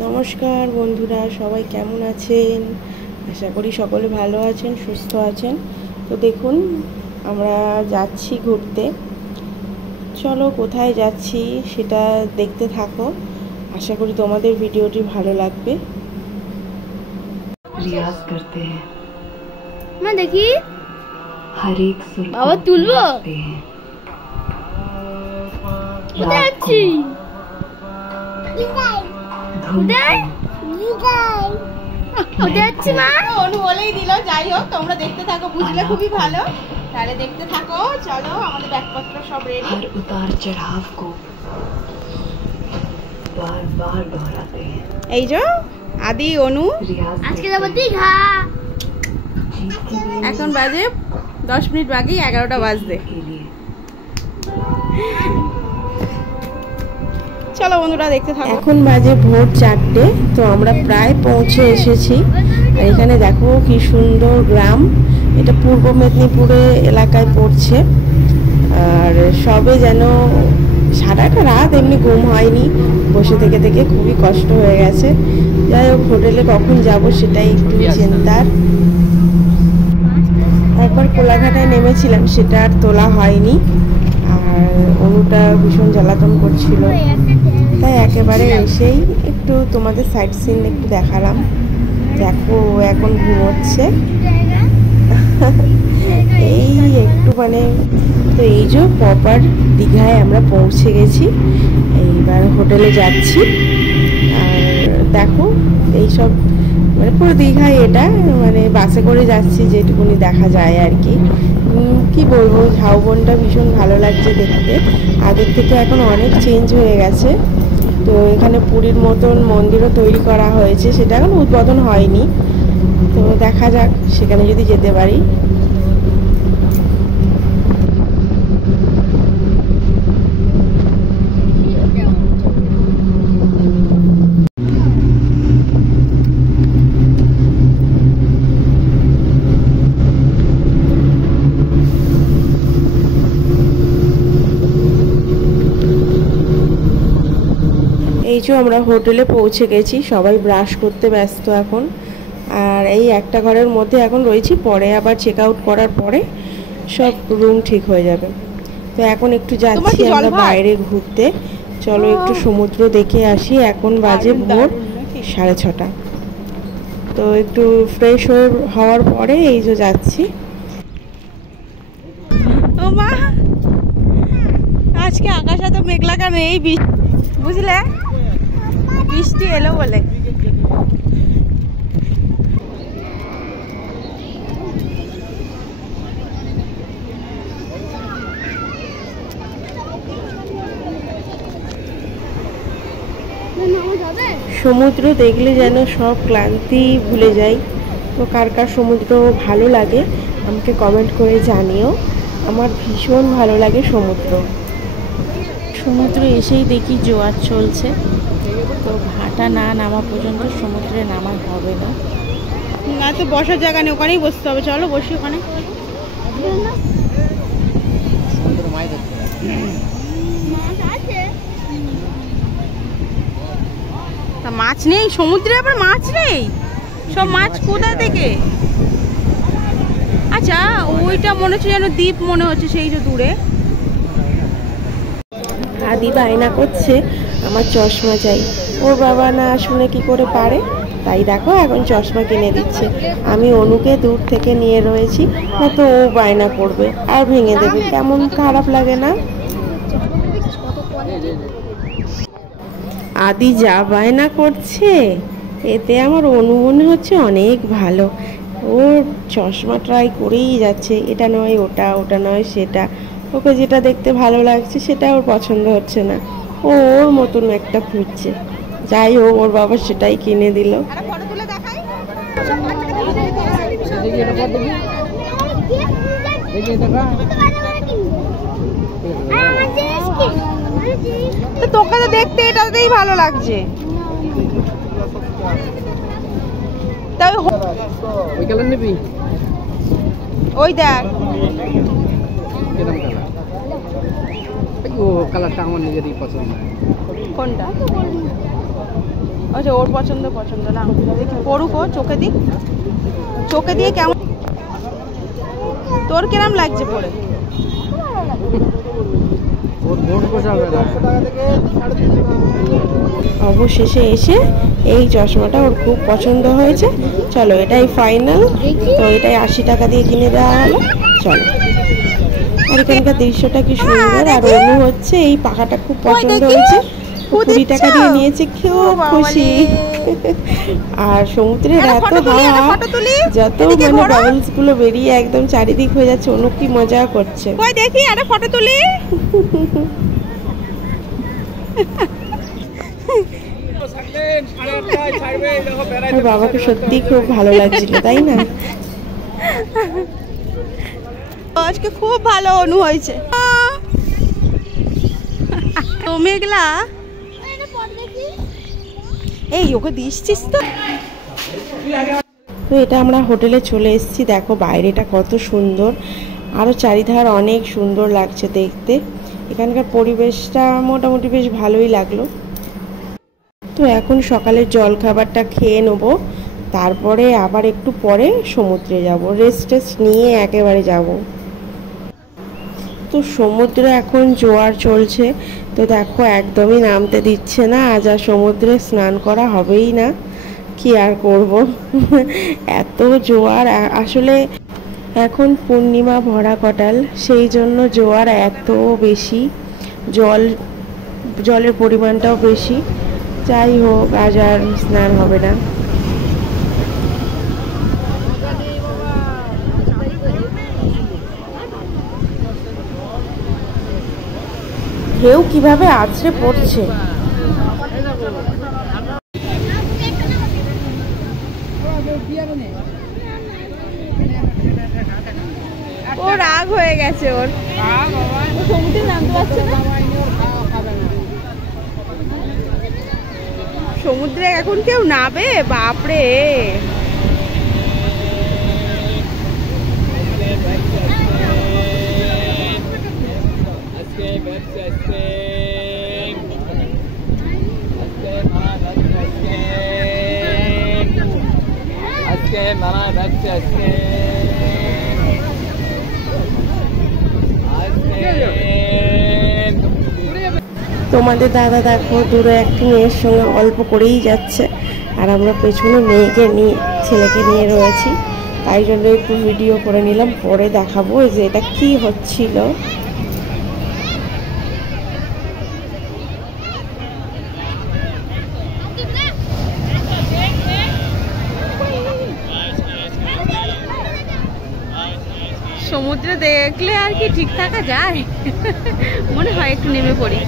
নমস্কার বন্ধুরা, সবাই কেমন আছেন? আশা করি সকলে ভালো আছেন, সুস্থ আছেন। তো দেখুন, আমরা যাচ্ছি ঘুরতে। চলো কোথায় যাচ্ছি সেটা দেখতে থাকো। আশা করি তোমাদের ভিডিওটি ভালো লাগবে। रियाज करते हैं, मैं देखी हर एक सुर को बाबा तुलबो समझते हैं। কোথায় আছি? धुन কোথায় আছি মা? অনু বলেই দিল। যাই হোক, তোমরা দেখতে থাকো, বুঝলে খুবই ভালো। তাহলে দেখতে থাকো। চলো, আমাদের ব্যাগপত্র সব রেডি। हर उतार चढ़ाव को बार बार दोहराते हैं। এই যে আদি, অনু। रियाज আজকে যাবো দীঘা। जीत के लिए এখন বাজে 10 মিনিট বাকি 11টা বাজতে। के लिए চলো বন্ধুরা, দেখতে থাকো। এখন বাজে ভোর 4টে। তো আমরা প্রায় পৌঁছে এসেছি। আর এখানে দেখো কি সুন্দর গ্রাম। এটা পূর্ব মেদিনীপুরে এলাকায় পড়ছে। আর সবে যেন সারাটা রাত এমনি ঘুম হয়নি, বসে থেকে থেকে খুবই কষ্ট হয়ে গেছে। যাই হোক, হোটেলে কখন যাব সেটাই একটু চিন্তার। একবার কোলাঘাটায় নেমেছিলাম, সেটা আর তোলা হয়নি। আর অনুটা ভীষণ জ্বালাতন করছিল, তাই একেবারে এসেই একটু তোমাদের সাইড সিন একটু দেখালাম। দেখো এখন ঘুমোচ্ছে। এই একটু তো এই যে প্রপার দীঘায় আমরা পৌঁছে গেছি। এইবার হোটেলে যাচ্ছি। আর দেখো এইসব পুরো দীঘায় এটা বাসে করে যাচ্ছি, যেটুকুনি দেখা যায় আর কি। কি বলবো, ঝাউবনটা ভীষণ ভালো লাগছে দেখতে। আগের থেকে এখন অনেক চেঞ্জ হয়ে গেছে। তো এখানে পুরীর মতন মন্দিরও তৈরি করা হয়েছে, সেটা এখন উদ্বোধন হয়নি। তো দেখা যাক সেখানে যদি যেতে পারি। এই যে আমরা হোটেলে পৌঁছে গেছি, সবাই ব্রাশ করতে ব্যস্ত এখন। আর এই একটা ঘরের মধ্যে এখন রয়েছি, পরে আবার চেক আউট করার পরে সব রুম ঠিক হয়ে যাবে। তো এখন একটু যাচ্ছি আমরা বাইরে ঘুরতে। চলো একটু সমুদ্র দেখে আসি। এখন বাজে ভোর 6:30। তো একটু ফ্রেশ হওয়ার পরে এই যে যাচ্ছি। ও মা, আজকে আকাশে তো মেঘলা কেন? এই বুঝলে, বৃষ্টি এলো বলে। সমুদ্র দেখলে যেন সব ক্লান্তি ভুলে যাই। তো কার কার সমুদ্র ভালো লাগে আমাকে কমেন্ট করে জানিও। আমার ভীষণ ভালো লাগে সমুদ্র। সমুদ্রে এসেই দেখি জোয়ার চলছে। তো ভাটা না নামা পর্যন্ত সমুদ্রে নামা হবে না। না তো বসার জায়গা নেই, ওখানেই বসতে হবে। চলো বসি ওখানে। তা মাছ নেই সমুদ্রে? আবার মাছ নেই? সব মাছ কোথা থেকে? আচ্ছা, ওইটা মনে হচ্ছে যেন দ্বীপ মনে হচ্ছে, সেই যে দূরে। আদি বায়না করছে আমার চশমা চাই। ওর বাবা না শুনে কি করে পারে, তাই দেখো এখন চশমা কিনে দিচ্ছে। আমি অনুকে দূর থেকে নিয়ে রয়েছি, হয়তো ও বায়না করবে আর ভেঙে দেবে। কেমন খারাপ লাগে না? আদি যা বায়না করছে, এতে আমার অনু মনে হচ্ছে অনেক ভালো। ওর চশমা ট্রাই করেই যাচ্ছে, এটা নয় ওটা, ওটা নয় সেটা। ওকে যেটা দেখতে ভালো লাগছে সেটা ওর পছন্দ হচ্ছে না, ও ওর মতন একটা খুঁজছে। যাই হোক, ওর বাবা সেটাই কিনে দিল। তোকে তো দেখতে এটাতেই ভালো লাগছে। ওই দেখ, ও কালারটা আমার নিজেরই পছন্দ। কোনটা? আচ্ছা ওর পছন্দ পছন্দ না দেখি পড়ুক, ও চোখে দিয়ে কেমন, তোর কিরম লাগছে পড়ে? অবশেষে এসে এই চশমাটা ওর খুব পছন্দ হয়েছে। চলো এটাই ফাইনাল, তো এটাই 80 টাকা দিয়ে কিনে দেওয়া হলো। চলো, আর এখানকার দৃশ্যটা কি সুন্দর। আর অনু হচ্ছে এই পাখাটা খুব পছন্দ হয়েছে, 20 টাকা দিয়ে নিয়েছে, খুব খুশি। আর সমুদ্রের এত হাওয়া, যত মানে বাবলস গুলো বেরিয়ে একদম চারিদিক হয়ে যাচ্ছে, অনু কি মজা করছে। দেখি একটা ফটো তুলি। বাবাকে সত্যি খুব ভালো লাগছিল, তাই না? আজকে খুব ভালো অনু হয়েছে। মেঘলা, এই ওকে দিচ্ছিস তো। তো এটা আমরা হোটেলে চলে এসেছি, দেখো বাইরেটা কত সুন্দর, আরো চারিধার অনেক সুন্দর লাগছে দেখতে। এখানকার পরিবেশটা মোটামুটি বেশ ভালোই লাগলো। তো এখন সকালের জল খাবারটা খেয়ে নেবো, তারপরে আবার একটু পরে সমুদ্রে যাব, রেস্ট নিয়ে একেবারে যাব। তো সমুদ্রে এখন জোয়ার চলছে, তো দেখো একদমই নামতে দিচ্ছে না, আজ আর সমুদ্রে স্নান করা হবেই না, কি আর করব। এত জোয়ার, আসলে এখন পূর্ণিমা ভরা কটাল, সেই জন্য জোয়ার এত বেশি, জলের পরিমাণটাও বেশি। যাই হোক, আজ আর স্নান হবে না। ঢেউ কিভাবে আছড়ে পড়ছে। ও রাগ হয়ে গেছে, ওর সমুদ্রে নামতে পারছে না। সমুদ্রে এখন কেউ নাবে? বাপরে, তোমাদের দাদা দেখো দূরে একটি মেয়ের সঙ্গে গল্প করেই যাচ্ছে, আর আমরা পেছনে ছেলেকে নিয়ে রয়েছি, তাই জন্য একটু ভিডিও করে নিলাম, পরে দেখাবো যে এটা কি হচ্ছিল। সমুদ্রে দেখলে আর কি ঠিক থাকা যায়? মনে হয় একটু নেমে পড়ি।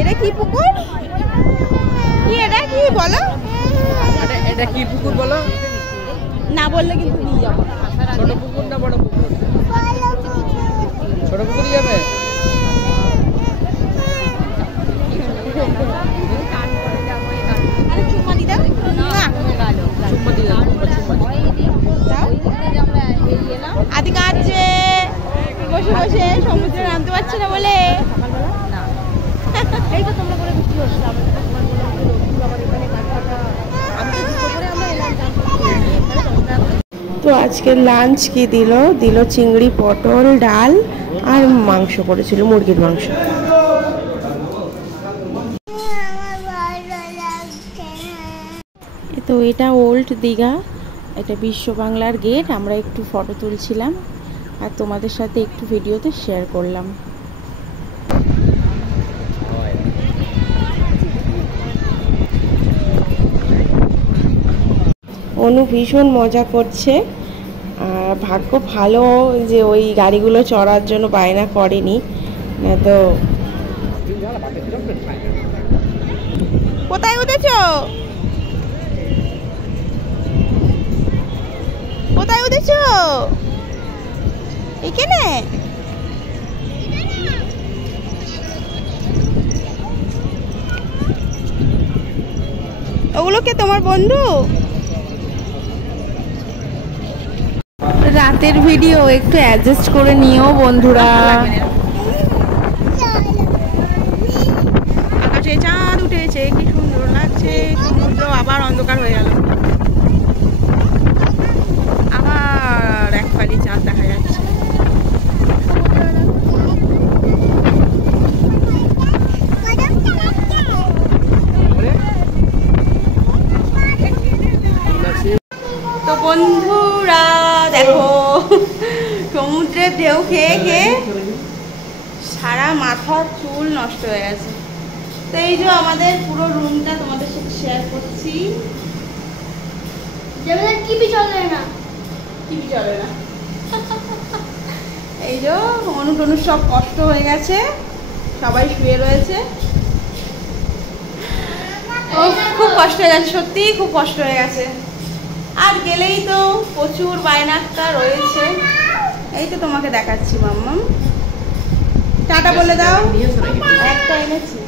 এটা কি পুকুর? কি এটা কি বলো? এটা কি পুকুর বলো? না বললে কিন্তু নিয়ে যাবো। ছোট পুকুর না বড় পুকুর? ছোট পুকুরই যাবে। আদিকে আছে বসে বসে, সমুদ্রে নামতে পারছে না বলে। তো আজকে লাঞ্চ কি দিল চিংড়ি, পটল, ডাল আর মাংস করেছিল, মুরগির মাংস। তো এটা ওল্ড দীঘা, এটা বিশ্ব বাংলার গেট। আমরা একটু ফটো তুলছিলাম আর তোমাদের সাথে একটু ভিডিওতে শেয়ার করলাম। অনু ভীষণ মজা করছে, আর ভাগ্য ভালো যে ওই গাড়িগুলো চড়ার জন্য বায়না করেনি, না তো। কোথায় উঠেছো? কোথায় উঠেছো? এখানে? ওগুলো কে, তোমার বন্ধু? রাতের ভিডিও একটু অ্যাডজাস্ট করে নিও বন্ধুরা। আকাশে চাঁদ উঠেছে, কি সুন্দর লাগছে, সমুদ্র আবার অন্ধকার হয়ে গেল, আবার এক ফালি চাঁদ দেখা যাচ্ছে। তো বন্ধুরা দেখো, সমুদ্রের ঢেউ খেয়ে খেয়ে সারা মাথার চুল নষ্ট হয়ে গেছে। তো এই যে আমাদের পুরো রুমটা তোমাদের সাথে শেয়ার করছি। টিভি চলে না, টিভি চলে না। এই যে অনু টনু সব কষ্ট হয়ে গেছে, সবাই শুয়ে রয়েছে। ও খুব কষ্ট হয়ে গেছে, সত্যি খুব কষ্ট হয়ে গেছে। আর গেলেই তো প্রচুর বায়নাক্কা রয়েছে। এই তো তোমাকে দেখাচ্ছি মাম্মাম, টাটা বলে দাও। একটা এনেছি,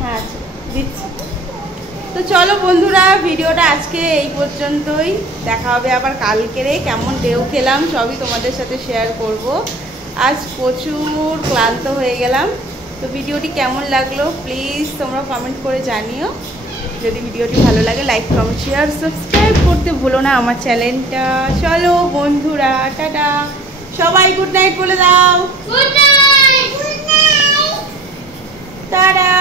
হ্যাঁ আচ্ছা দিচ্ছি। তো চলো বন্ধুরা, ভিডিওটা আজকে এই পর্যন্তই। দেখা হবে আবার কালকেরে। কেমন ঢেউ খেলাম সবই তোমাদের সাথে শেয়ার করব। আজ প্রচুর ক্লান্ত হয়ে গেলাম। তো ভিডিওটি কেমন লাগলো প্লিজ তোমরা কমেন্ট করে জানিও। যদি ভিডিওটি ভালো লাগে লাইক কমেন্ট শেয়ার সাবস্ক্রাইব করতে ভুলো না আমার চ্যানেলটা। চলো বন্ধুরা টাটা, সবাই গুড নাইট বলে দাও। Good night, good night, tata.